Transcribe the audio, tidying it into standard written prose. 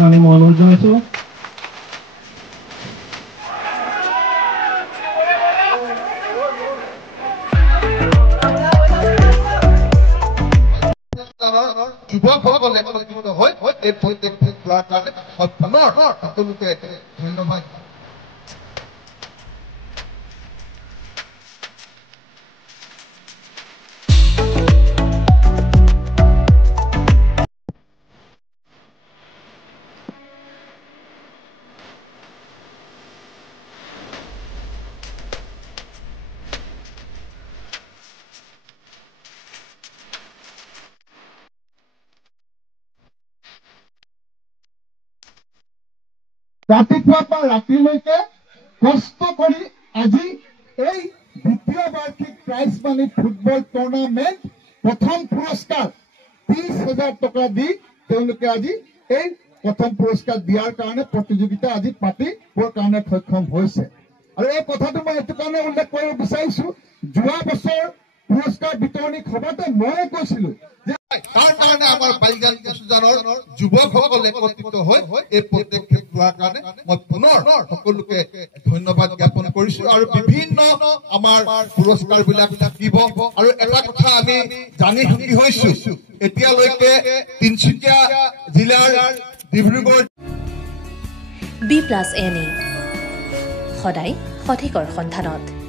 কাৰণে মই অনুৰোধ জনাইছো যুৱকসকলে হয় এই পদক্ষেপ লোৱাৰ কাৰণে পুনৰ সকলোকে ধন্যবাদ। ৰাতিপুৱাৰ পৰা ৰাতিলৈকে কষ্ট কৰি আজি এই দ্বিতীয় বাৰ্ষিক প্ৰাইজ মানি ফুটবল টুৰ্ণামেণ্ট প্ৰথম পুৰস্কাৰ 30,000 টকা দি তেওঁলোকে আজি এই প্ৰথম পুৰস্কাৰ দিয়াৰ কাৰণে প্ৰতিযোগিতা আজি পাতিবৰ কাৰণে সক্ষম হৈছে। আৰু এই কথাটো মই এইটো কাৰণে উল্লেখ কৰিব বিচাৰিছো, যোৱা বছৰ পুৰস্কাৰ বিতৰণী সভাতে মই কৈছিলো যে তাৰ কাৰণে আমাৰ বালিজান কচুজানৰ যুৱকসকলে একত্ৰিত হৈ এই পদক্ষেপ লোৱাৰ কাৰণে মই পুনৰ সকলোকে ধন্যবাদ জ্ঞাপন কৰিছো। আৰু বিভিন্ন আমাৰ পুৰস্কাৰ বিলাক থাকিব। আৰু এটা কথা আমি জানি সুখী হৈছো, এতিয়ালৈকে তিনিচুকীয়া জিলাৰ ডিব্ৰুগড় B+NE সদায় সঠিকৰ সন্ধানত।